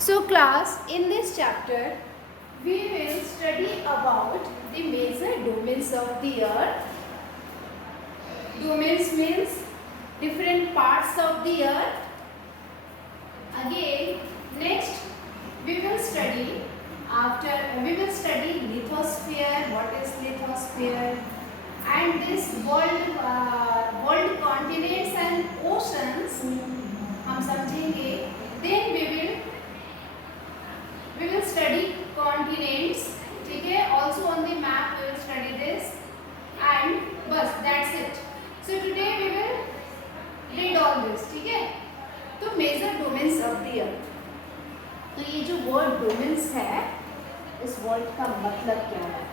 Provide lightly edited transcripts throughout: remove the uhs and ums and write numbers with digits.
So class, in this chapter, we will study about the major domains of the earth. Domains means different parts of the earth. Again, next we will study lithosphere. What is lithosphere? And this world continents and oceans हम समझेंगे. Then we will study continents. ठीक है? Also on the map we will study this. And बस that's it. So today we will read all this. ठीक है? तो major domains of the earth. तो ये जो word domains है, इस word का मतलब क्या है?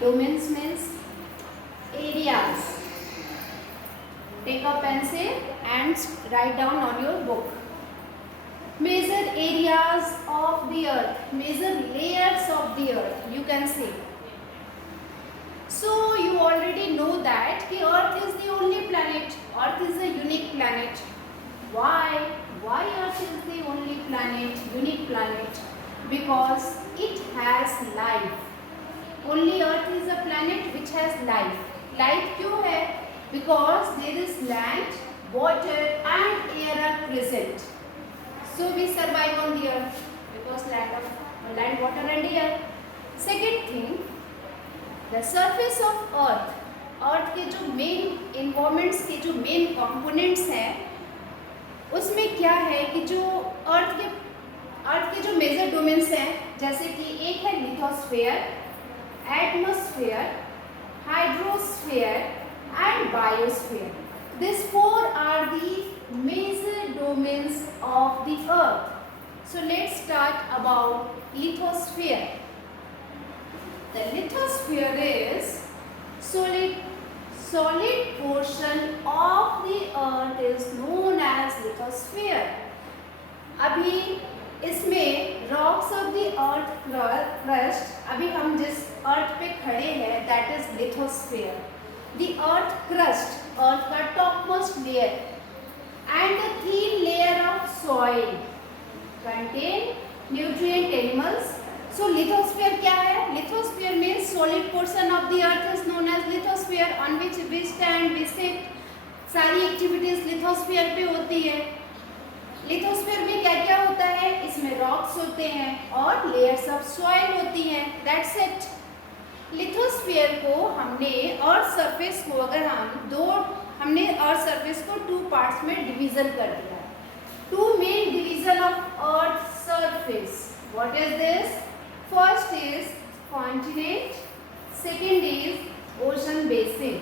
Domains means areas. Take a pencil and write down on your book. Major areas of the earth, major layers of the earth, you can say. So you already know that the earth is the only planet. Earth is a unique planet. Why? Why earth is the only planet, unique planet? Because it has life. Only earth is a planet which has life. Life क्यों है? Because there is land, water and air are present. So we survive on the earth because land, water and air. Second thing, the surface of earth. earth के जो main environments के जो main components हैं, उसमें क्या है कि जो अर्थ के जो मेजर डोमेन्स हैं, जैसे कि एक है lithosphere, atmosphere, hydrosphere and biosphere. These four are the major domains of the earth. So let's start about lithosphere. The lithosphere is solid portion of the earth is known as lithosphere. अभी इसमें rocks of the earth crust, अभी हम जिस earth पे खड़े हैं, that is lithosphere. The earth crust, earth का topmost layer and a thin layer of soil contain nutrient animals. So lithosphere क्या है? Lithosphere means solid portion of the earth is known as lithosphere on which we stand, we sit. सारी activities lithosphere पे होती है. Lithosphere में क्या क्या होता है? इसमें रॉक्स होते हैं और लेयर्स ऑफ सॉइल होती हैं. That's it. लिथोस्फीयर को हमने अर्थ सरफेस को हमने अर्थ सरफेस को टू पार्ट्स में डिवीजन कर दिया. Two main division of earth surface. What is this? First is continent, second is ocean basin.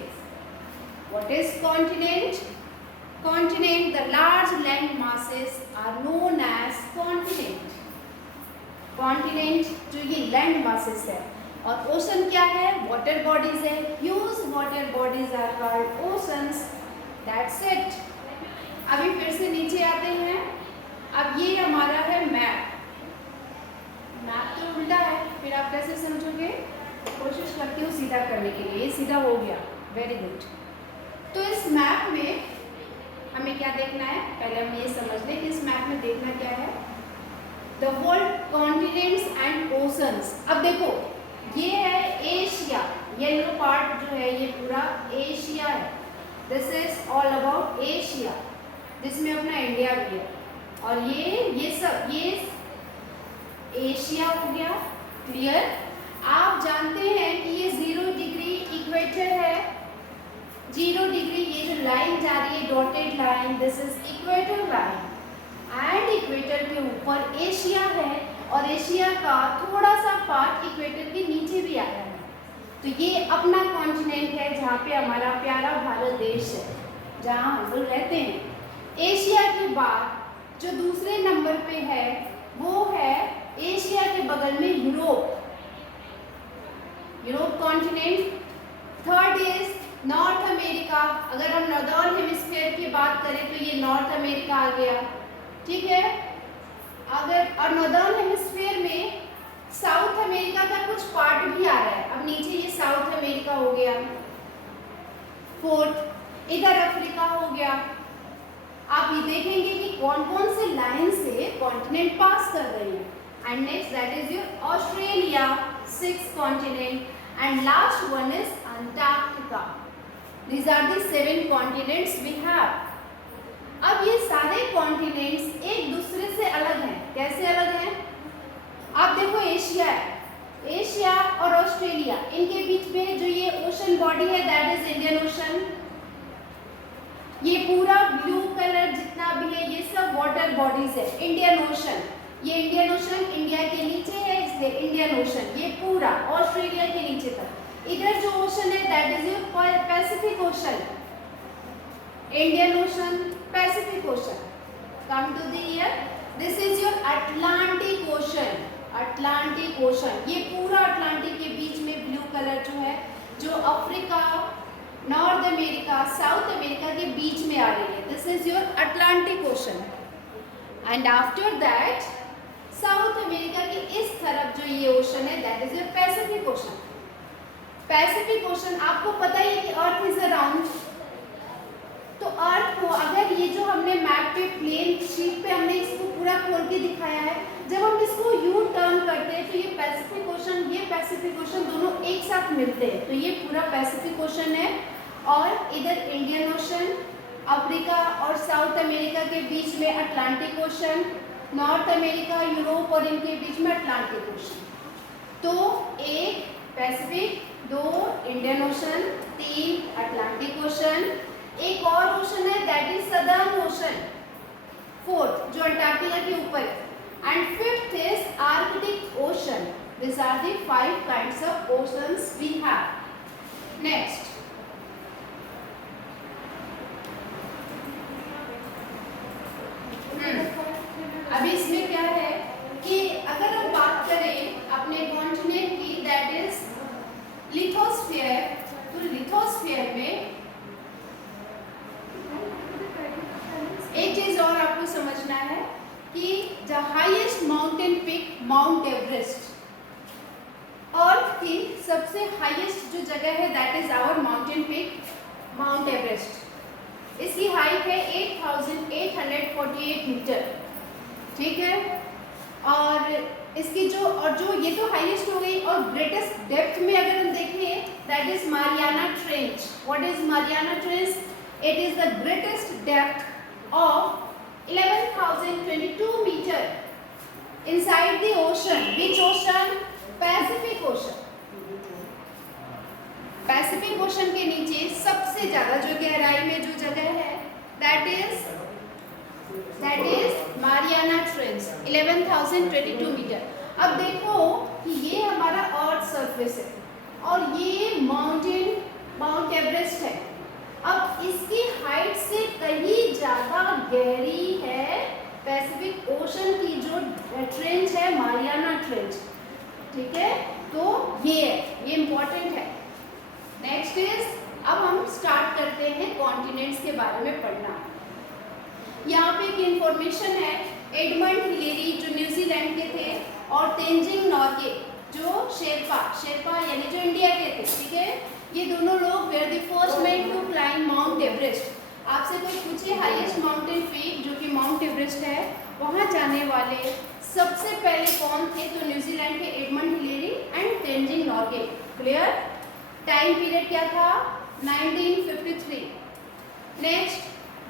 What is continent? Continent, the large land masses are known as continent. Continent जो ये land masses है. और ocean क्या है? Water bodies है. Huge water bodies are called oceans. That's it. अभी फिर से नीचे आते हैं. अब ये हमारा है मैप. मैप तो उल्टा है, फिर आप कैसे समझोगे? कोशिश करती हूँ सीधा करने के लिए. सीधा हो गया. Very good. तो इस मैप में हमें क्या देखना है? पहले हम ये समझ लें कि इस मैप में देखना क्या है. The world continents and oceans. अब देखो, ये है एशिया. येलो पार्ट जो है ये पूरा एशिया है. This is all about Asia, जिसमें अपना इंडिया भी है. और ये सब ये एशिया हो गया. क्लियर? आप जानते हैं कि ये 0 डिग्री इक्वेटर है. 0 डिग्री ये जो लाइन जा रही है, dotted line, this is equator line. And equator के ऊपर एशिया है और एशिया का थोड़ा सा पार्ट इक्वेटर के नीचे भी आ रहा है. तो ये अपना कॉन्टिनेंट है जहाँ पे हमारा प्यारा भारत देश है, जहाँ हम लोग रहते हैं. एशिया के बाद जो दूसरे नंबर पे है वो है एशिया के बगल में Europe continent. Third is north America. अगर हम नॉर्दर्न हेमिस्फीयर की बात करें तो ये नॉर्थ अमेरिका आ गया. ठीक है? और नॉर्दर्न हेमिस्फीयर में साउथ अमेरिका का कुछ पार्ट भी आ रहा है. अब नीचे ये साउथ अमेरिका हो गया. फोर्थ इधर अफ्रीका हो गया. आप ये देखेंगे कि कौन कौन से लाइन से कॉन्टिनेंट पास कर रही है. And next that is your Australia, 6th continent, and last one is Antarctica. These are the 7 continents we have. अब ये सारे कॉन्टिनेंट्स एक दूसरे से अलग हैं. कैसे अलग हैं? आप देखो एशिया है, एशिया और ऑस्ट्रेलिया, इनके बीच में जो ये ओशन बॉडी है दैट इज इंडियन ओशन. ये पूरा ब्लू कलर जितना भी है ये सब वाटर बॉडीज है. इंडियन ओशन, ये इंडियन ओशन इंडिया के नीचे है इसलिए इंडियन ओशन. ये पूरा ऑस्ट्रेलिया के नीचे तक. इधर जो ओशन है that is your Pacific ocean. Indian ocean, Pacific ocean. Come to the here, this is your Atlantic ocean. Atlantic ocean, ये पूरा अटलांटिक के बीच में ब्लू कलर जो है, जो Africa, north America, south America के बीच में आ रही है. This is your Atlantic ocean. And after that south America की इस तरफ जो ये ओशन है that is your Pacific ocean. Pacific ocean, आपको पता ही है कि अर्थ इज अराउंड. तो अर्थ को अगर ये जो हमने मैप पे प्लेन शीट पे हमने इसको पूरा खोल के दिखाया है, जब हम इसको यू टर्न करते हैं तो ये पैसिफिक ओशन, ये पैसिफिक ओशन दोनों एक साथ मिलते हैं. तो ये पूरा पैसिफिक ओशन है और इधर इंडियन ओशन, अफ्रीका और साउथ अमेरिका के बीच में Atlantic ocean, north America, Europe और इनके बीच में अटलांटिक ओशन. तो एक Pacific, 2 Indian ocean, 3 Atlantic ocean. एक और ओशन है that is southern ocean, 4th जो अंटार्कटिका के ऊपर है. And 5th is Arctic ocean. This are the 5 kinds of oceans we have. Next, अभी इसमें क्या है कि अगर हम बात करें अपने कॉन्टिनेंट की दैट इज लिथोस्फीयर. तो लिथोस्फीयर में एक चीज और आपको समझना है कि the highest mountain peak Mount Everest, earth की सबसे हाईएस्ट जो जगह है that is our mountain peak Mount Everest. इसकी हाइट है 8,848 मीटर. ठीक है. और इसकी जो ये तो हाईएस्ट हो गई. और ग्रेटेस्ट डेप्थ में अगर हम देखें that is Mariana trench. What is Mariana trench? It is the greatest depth of 11,022 meter inside the ocean. Which ocean? Pacific Ocean. Pacific ocean के नीचे सबसे ज्यादा जो गहराई में जो जगह है that is Mariana trench, 11,022 metre. अब देखो कि ये हमारा अर्थ सरफेस है और ये माउंट एवरेस्ट है. अब इसकी हाइट से कहीं ज्यादा गहरी है पैसिफिक ओशन की जो ट्रेंच है, मारियाना ट्रेंच. ठीक है. तो ये है, ये इंपॉर्टेंट है. नेक्स्ट इज, अब हम स्टार्ट करते हैं कॉन्टिनेंट्स के बारे में पढ़ना. यहाँ पे एक इंफॉर्मेशन है. एडमंड हिलेरी जो न्यूजीलैंड के थे और तेंजिंग नॉर्गे जो शेरपा यानी जो इंडिया के थे. ठीक है. ये दोनों लोग were the first man to climb mount Everest. आपसे कोई पूछे हाईएस्ट माउंटेन पीक जो कि माउंट एवरेस्ट है, वहाँ जाने वाले सबसे पहले कौन थे? तो न्यूजीलैंड के Edmund Hillary and Tenzing Norgay. Clear. Time period क्या था? 1953. नेक्स्ट,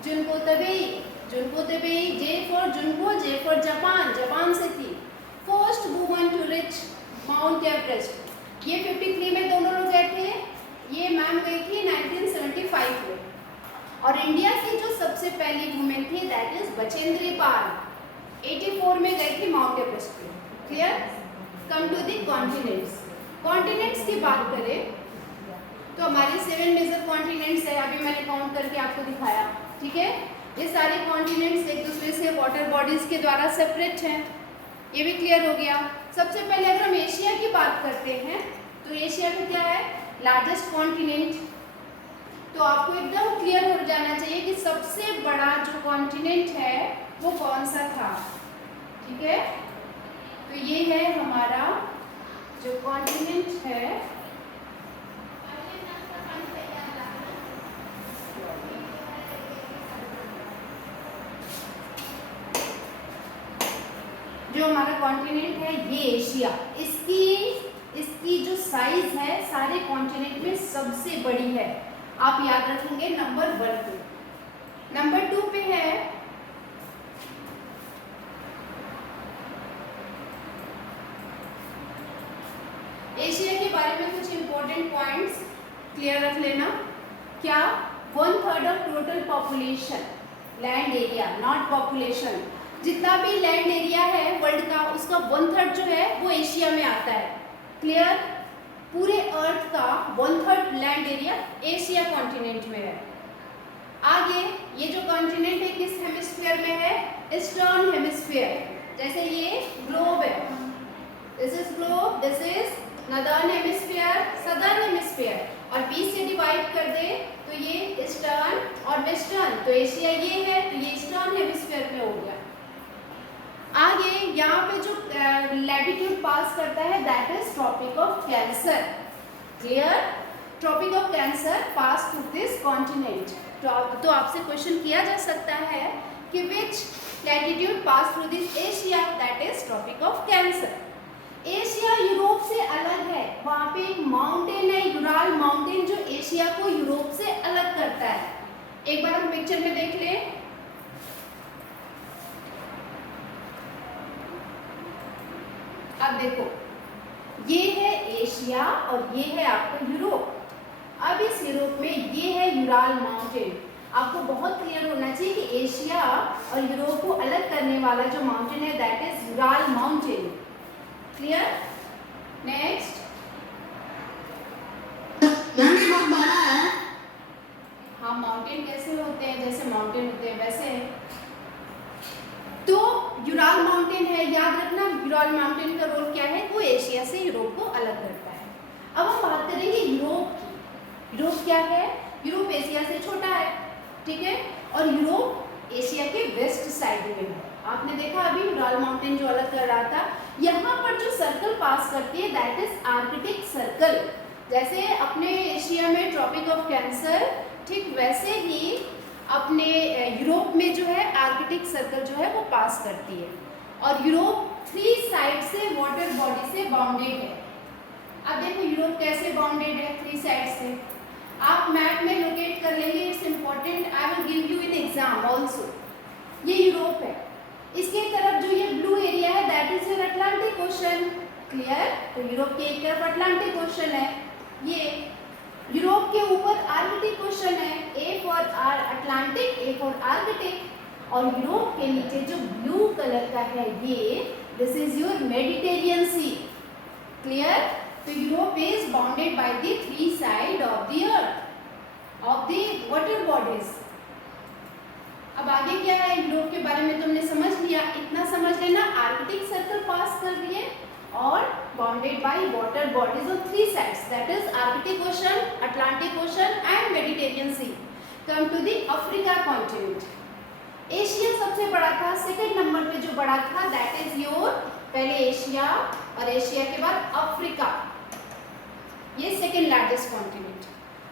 जुनको तबेई. जे फॉर जापान से थी. First woman to reach mount Everest. ये 53 में दोनों लोग गए थे. ये मैम गई थी 1975 में. और इंडिया की जो सबसे पहली वुमेन थी दैट इज बचेंद्री पाल, 84 में गई थी माउंट एवरेस्ट पे. Clear. Come to the continents. Continents की बात करें तो हमारे 7 मेजर कॉन्टिनेंट्स है. अभी मैंने काउंट करके आपको दिखाया. ठीक है. ये सारे कॉन्टिनेंट्स एक दूसरे से वाटर बॉडीज के द्वारा सेपरेट हैं. ये भी क्लियर हो गया. सबसे पहले अगर हम एशिया की बात करते हैं तो एशिया में क्या है? Largest continent. तो आपको एकदम क्लियर हो जाना चाहिए कि सबसे बड़ा जो कॉन्टिनेंट है वो कौन सा था. ठीक है. तो ये है हमारा जो कॉन्टिनेंट है जो हमारा कॉन्टिनेंट है ये एशिया, इसकी जो साइज है सारे कॉन्टिनेंट में सबसे बड़ी है। आप याद रखेंगे नंबर 1 पे। नंबर 2 पे है एशिया के बारे में कुछ इंपॉर्टेंट पॉइंट्स क्लियर रख लेना। क्या 1/3 of total population, land area not population, जितना भी लैंड एरिया है वर्ल्ड का उसका 1/3 जो है वो एशिया में आता है। क्लियर? पूरे अर्थ का 1/3 लैंड एरिया एशिया कॉन्टिनेंट में है। आगे ये जो कॉन्टिनेंट है किस हेमिस्फीयर में है? Eastern hemisphere. जैसे ये ग्लोब है, this is globe, this is northern hemisphere, southern hemisphere, और 20 से डिवाइड कर दे तो ये ईस्टर्न और वेस्टर्न, तो एशिया ये है तो ये ईस्टर्न हेमिस्फीयर में हो गया। आगे यहाँ पे जो लैटिट्यूड पास करता है that is Tropic of Cancer. Clear? Tropic of Cancer pass through this continent. तो आपसे क्वेश्चन किया जा सकता है कि which latitude pass through this Asia, that is Tropic of Cancer. Asia Europe से अलग है, वहाँ पे एक माउंटेन है यूराल माउंटेन जो एशिया को यूरोप से अलग करता है। एक बार हम पिक्चर में देख लें। अब देखो ये है एशिया और ये है आपका यूरोप। अब इस यूरोप में ये है यूराल माउंटेन। आपको बहुत क्लियर होना चाहिए कि एशिया और यूरोप को अलग करने वाला जो माउंटेन है that is Ural mountain. Clear? Next, हाँ माउंटेन कैसे होते हैं? जैसे माउंटेन होते हैं वैसे। तो यूराल माउंटेन है, याद रखना यूराल माउंटेन का रोल क्या है? वो एशिया से यूरोप को अलग करता है। अब हम बात करेंगे यूरोप की। यूरोप क्या है? यूरोप एशिया से छोटा है, ठीक है, और यूरोप एशिया के वेस्ट साइड में है। आपने देखा अभी यूराल माउंटेन जो अलग कर रहा था, यहाँ पर जो सर्कल पास करती है दैट इज आर्कटिक सर्कल। जैसे अपने एशिया में ट्रॉपिक ऑफ कैंसर, ठीक वैसे ही अपने यूरोप में जो है आर्कटिक सर्कल जो है वो पास करती है। और यूरोप 3 साइड से वाटर बॉडी से बाउंडेड है। अब देखो यूरोप कैसे बाउंडेड है? 3 साइड से। आप मैप में लोकेट कर लेंगे, it's important, I will give you in exam also. ये यूरोप है, इसके तरफ जो ये ब्लू एरिया है that is your Atlantic ocean. Clear? तो यूरोप के एक तरफ अटलांटिक ओशन है, ये यूरोप के ऊपर आर्कटिक ओशन है, A for Atlantic, A for Arctic, और यूरोप के नीचे जो ब्लू कलर का है ये this is your Mediterranean sea. Clear? तो Europe is bounded by the 3 side of the earth of the water bodies. अब आगे क्या है? यूरोप के बारे में तुमने समझ लिया, इतना समझ लेना आर्कटिक सर्कल पास कर रही है और bounded by water bodies of 3 sides that is Arctic ocean, Atlantic ocean and Mediterranean sea. Come to the Africa continent. Asia सबसे बड़ा था, सेकंड नंबर पे जो बड़ा था दैट इज योर, पहले एशिया और एशिया के बाद अफ्रीका, ये सेकंड लार्जेस्ट कॉन्टिनेंट।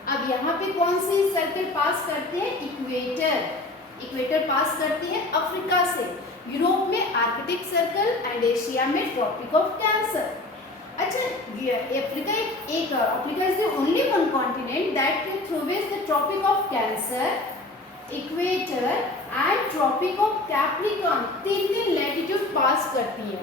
अब यहाँ पे कौन सी सर्कल पास करते हैं? इक्वेटर। इक्वेटर पास करती है अफ्रीका से। यूरोप में आर्कटिक सर्कल एंड एशिया में ट्रॉपिक ऑफ कैंसर। अच्छा, Africa Africa is the only one continent that through which the Tropic of Cancer, equator and Tropic of Capricorn 3 latitude pass करती है।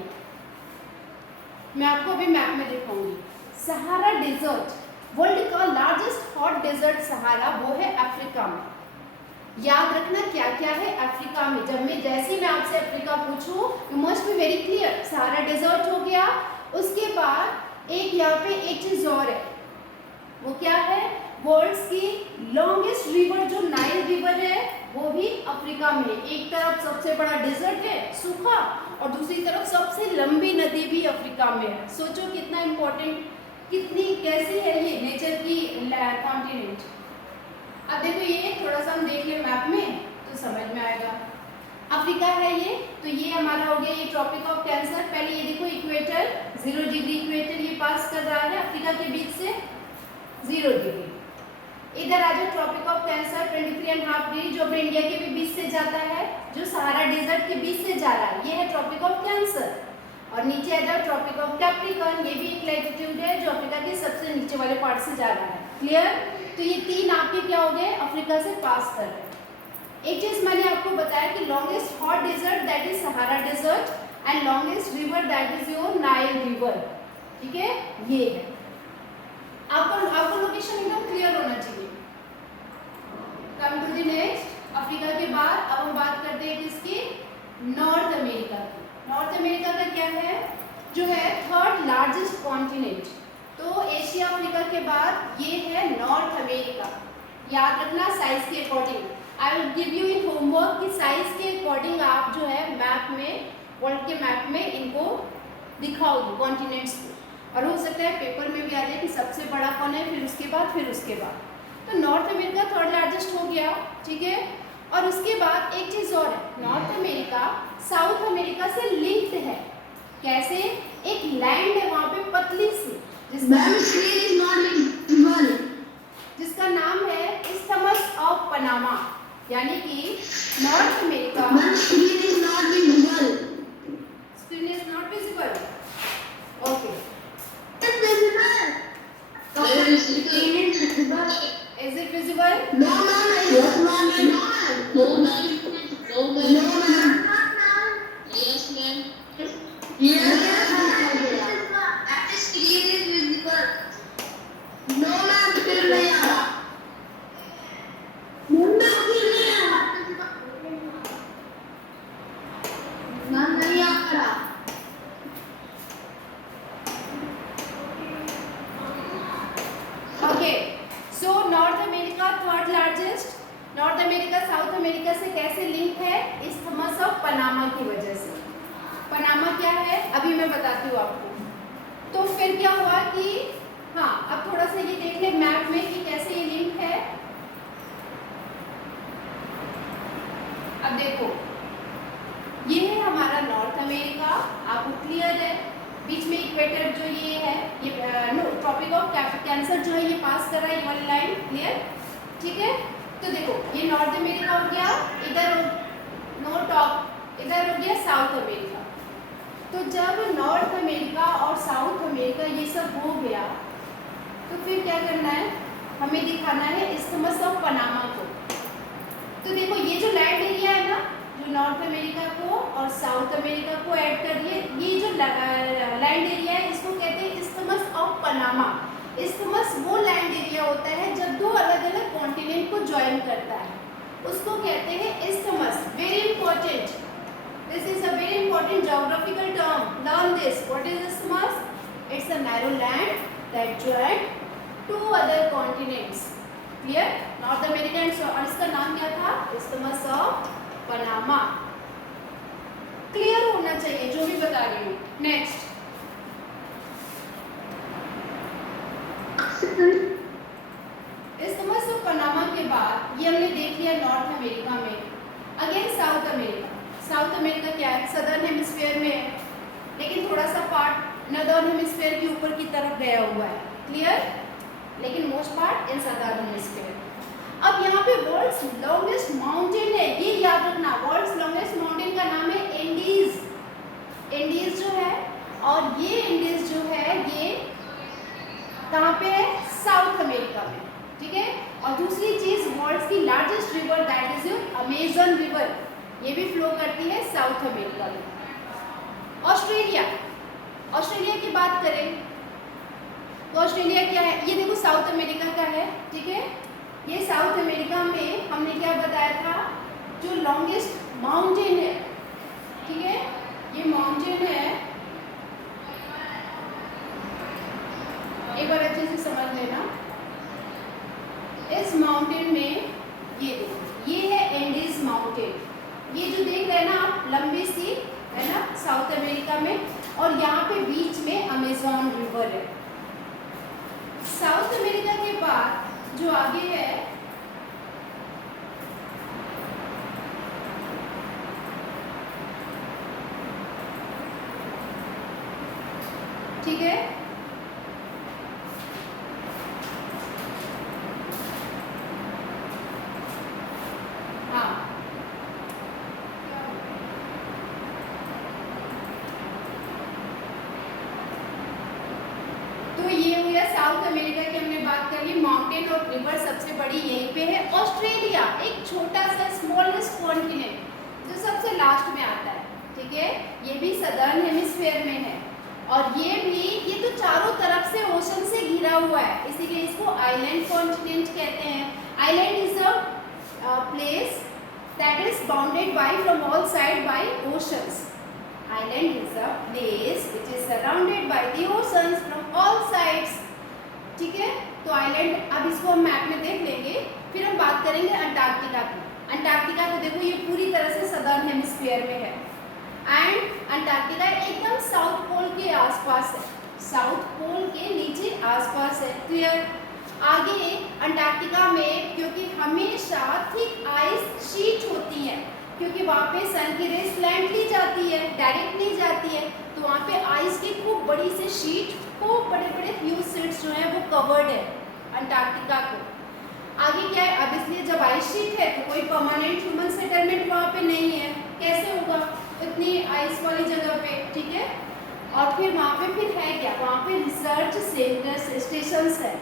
मैं आपको अभी मैप में दिखाऊंगी। सहारा डेजर्ट, वर्ल्ड का लार्जेस्ट हॉट डेजर्ट सहारा, वो है अफ्रीका में। याद रखना क्या क्या है अफ्रीका में। जब मैं जैसे ही मैं आपसे अफ्रीका पूछूं you must be very clear. Sahara desert हो गया, उसके बाद एक यहाँ पे एक चीज और है, वो क्या है? वर्ल्ड्स की लॉन्गेस्ट रिवर जो नाइल रिवर है वो भी अफ्रीका में। एक तरफ सबसे बड़ा डेजर्ट है सूखा और दूसरी तरफ सबसे लंबी नदी भी अफ्रीका में है। सोचो कितना इंपॉर्टेंट, कितनी कैसी है ये नेचर की कॉन्टिनेंट। अब देखो ये थोड़ा सा हम देख लें मैप में तो समझ में आएगा। अफ्रीका है ये, तो ये हमारा हो गया ये ट्रॉपिक ऑफ कैंसर। पहले ये देखो इक्वेटर 0 डिग्री इक्वेटर ये पास कर रहा है अफ्रीका के बीच से 0 डिग्री। इधर आ जाओ ट्रॉपिक ऑफ कैंसर 23.5 डिग्री जो इंडिया के भी बीच से जाता है, जो सहारा डेजर्ट के बीच से जा रहा है, ये है ट्रॉपिक ऑफ कैंसर। और नीचे है द ट्रॉपिक ऑफ कैप्रिकॉर्न, ये भी एक लैटिट्यूड है जो अफ्रीका के सबसे नीचे वाले पार्ट से जा रहा है। क्लियर? तो ये तीन आपके क्या हो गए, अफ्रीका से पास कर रहे हैं। एक चीज मैंने आपको बताया कि longest hot desert that is Sahara desert and longest river that is your Nile river. ठीक है, ये है। आपको लोकेशन एकदम क्लियर होना चाहिए। Come to the next, Africa के बाद अब हम बात करते हैं किसकी, नॉर्थ अमेरिका की। नॉर्थ अमेरिका का क्या है, जो है थर्ड लार्जेस्ट कॉन्टिनेंट। तो एशिया अफ्रीका के बाद ये है नॉर्थ अमेरिका। याद रखना साइज के according. I will give you in homework कि साइज के अकॉर्डिंग आप जो है मैप में, वर्ल्ड के मैप में इनको दिखाओगे कॉन्टिनेंट्स को, और हो सकता है पेपर में भी आ जाए कि सबसे बड़ा कौन है, फिर उसके बाद, फिर उसके बाद। तो नॉर्थ अमेरिका थर्ड लार्जेस्ट हो गया, ठीक है। और उसके बाद एक चीज़ और है, नॉर्थ अमेरिका साउथ अमेरिका से लिंक्ड है। कैसे? एक लैंड है वहाँ पे पतली सी, जिसका नाम है इस्थमस ऑफ पनामा, यानी कि north America. Screen is not visible. Okay, is it visible? No, yes, ma'am. No, ma'am. No, ma'am. No, ma'am. Yes, ma'am. Yes, ma'am. That is clearly visible. No, ma'am. फिर नहीं आ रहा। मुन्ना फिर नहीं आ रहा। Ma'am नहीं आ रहा। Okay, so north America third largest. North America south America से कैसे लिंक है? इस्थमस ऑफ पनामा की वजह से। पनामा क्या है अभी मैं बताती हूँ आपको। तो फिर क्या हुआ कि हाँ, अब थोड़ा सा ये देख ले मैप में कि कैसे ये लिंक है। अब देखो, ये है हमारा नॉर्थ अमेरिका, आपको क्लियर है। बीच में इक्वेटर जो ये है, ये ट्रॉपिक ऑफ कैंसर जो है ये पास कर रहा है, ये वाली लाइन। क्लियर? ठीक है। तो देखो ये नॉर्थ अमेरिका हो गया, इधर नो टॉप, इधर हो गया साउथ अमेरिका। तो जब नॉर्थ अमेरिका और साउथ अमेरिका ये सब हो गया, तो फिर क्या करना है, हमें दिखाना है इस्थमस ऑफ पनामा को। तो देखो ये जो लैंड एरिया है ना, जो नॉर्थ अमेरिका को और साउथ अमेरिका को ऐड कर दिए, ये जो लैंड एरिया है इसको कहते हैं इस्थमस ऑफ पनामा। इस्थमस वो लैंड एरिया होता है जब दो अलग अलग कॉन्टिनेंट को ज्वाइन करता है, उसको कहते हैं isthmus. Very important, this is a very important geographical term, learn this. What is isthmus? It's a narrow land that join to other continents. Clear? North America और इसका नाम क्या था? Isthmus of Panama. क्लियर होना चाहिए जो भी बता रही हूँ। नेक्स्ट, इस्थमस ऑफ पनामा के बाद ये हमने देख लिया नॉर्थ अमेरिका में। Again south America. South America क्या है? सदर्न हेमिस्फीयर में है, लेकिन थोड़ा सा पार्ट नॉर्दर्न हेमिस्फीयर के ऊपर की तरफ गया हुआ है। क्लियर? लेकिन most part in southern hemisphere. अब यहाँ पे वर्ल्ड्स लॉन्गेस्ट माउंटेन है, ये याद रखना। वर्ल्ड्स लॉन्गेस्ट माउंटेन का नाम है एंडीज। एंडीज जो है, और ये एंडीज जो है ये कहाँ पे है? साउथ अमेरिका में। ठीक है। और दूसरी चीज, वर्ल्ड्स की largest river that is your Amazon river, ये भी फ्लो करती है साउथ अमेरिका में। ऑस्ट्रेलिया, ऑस्ट्रेलिया की बात करें तो ऑस्ट्रेलिया क्या है? ये देखो साउथ अमेरिका का है। ठीक है, ये साउथ अमेरिका में हमने क्या बताया था, जो लॉन्गेस्ट माउंटेन है। ठीक है, ये माउंटेन है, एक बार अच्छे से समझ लेना। इस माउंटेन में ये देखो, ये है एंडीज माउंटेन। ये जो देख रहे हैं ना आप, लंबी सी है ना साउथ अमेरिका में, और यहाँ पे बीच में अमेजन रिवर है। साउथ अमेरिका के बाद जो आगे है, ठीक है, हाँ, ये हुआ साउथ अमेरिका की हमने बात कर ली। माउंटेन और रिवर सबसे बड़ी यहीं पे है। ऑस्ट्रेलिया एक छोटा सा स्मॉलेस्ट कॉन्टिनेंट जो सबसे लास्ट में आता है, ठीक है, ये भी सदर्न हेमिस्फीयर में है। और ये तो चारों तरफ से ओशन से घिरा हुआ है, इसीलिए इसको आइलैंड कॉन्टिनेंट कहते हैं। Island is a place that is bounded bye from all side by oceans. Island is a place which is surrounded by the oceans from all sides. ठीक है, तो आइलैंड अब इसको हम मैप में देख लेंगे। फिर हम बात करेंगे अंटार्कटिका की। अंटार्कटिका को देखो ये पूरी तरह से सदर्न हेमिस्फीयर में है एंड अंटार्कटिका एकदम साउथ पोल के आसपास है, साउथ पोल के नीचे आसपास है। क्लियर? आगे अंटार्कटिका में क्योंकि हमेशा थिक आइस शीट होती है, क्योंकि वहाँ पे सन की रेस स्लैंटली जाती है, डायरेक्ट नहीं जाती है, तो वहाँ पे आइस की खूब बड़ी से शीट, खूब बड़े बड़े ह्यूज शीट्स जो हैं वो कवर्ड है अंटार्कटिका को। आगे क्या है, अब इसलिए जब आइस शीट है तो कोई परमानेंट ह्यूमन सेटलमेंट वहाँ पे नहीं है, कैसे होगा इतनी आइस वाली जगह पे, ठीक है। और फिर वहाँ पे फिर है क्या, वहाँ पे रिसर्च सेंटर्स स्टेशंस है।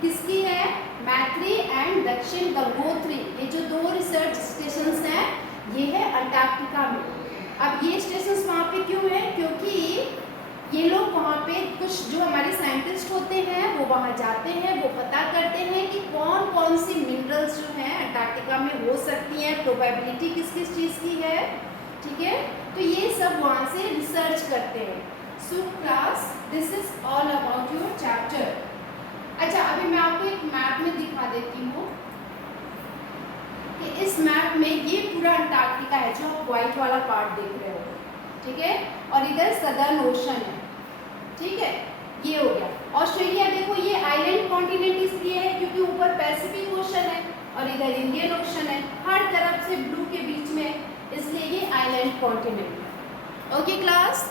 किसकी है? मैत्री एंड दक्षिण गंगोत्री, ये जो दो रिसर्च स्टेशंस हैं ये है अंटार्कटिका में। अब ये स्टेशंस वहाँ पे क्यों है? क्योंकि ये लोग वहाँ पे कुछ जो हमारे साइंटिस्ट होते हैं वो वहाँ जाते हैं, वो पता करते हैं कि कौन कौन सी मिनरल्स जो हैं अंटार्कटिका में हो सकती हैं, प्रोबेबिलिटी किस किस चीज़ की है, ठीक है। तो ये सब वहाँ से रिसर्च करते हैं। So class this is all about your chapter. अच्छा, अभी मैं आपको एक मैप में दिखा देती हूँ कि इस मैप में ये पूरा अंटार्कटिका है जो आप व्हाइट वाला पार्ट देख रहे हो, ठीक है, और इधर सदर्न ओशन है, ठीक है, ये हो गया। ऑस्ट्रेलिया देखो ये आइलैंड कॉन्टिनेंट इसलिए है क्योंकि ऊपर पैसिफिक ओशन है और इधर इंडियन ओशन है, हर तरफ से ब्लू के बीच में, इसलिए ये आइलैंड कॉन्टिनेंट है। Okay class.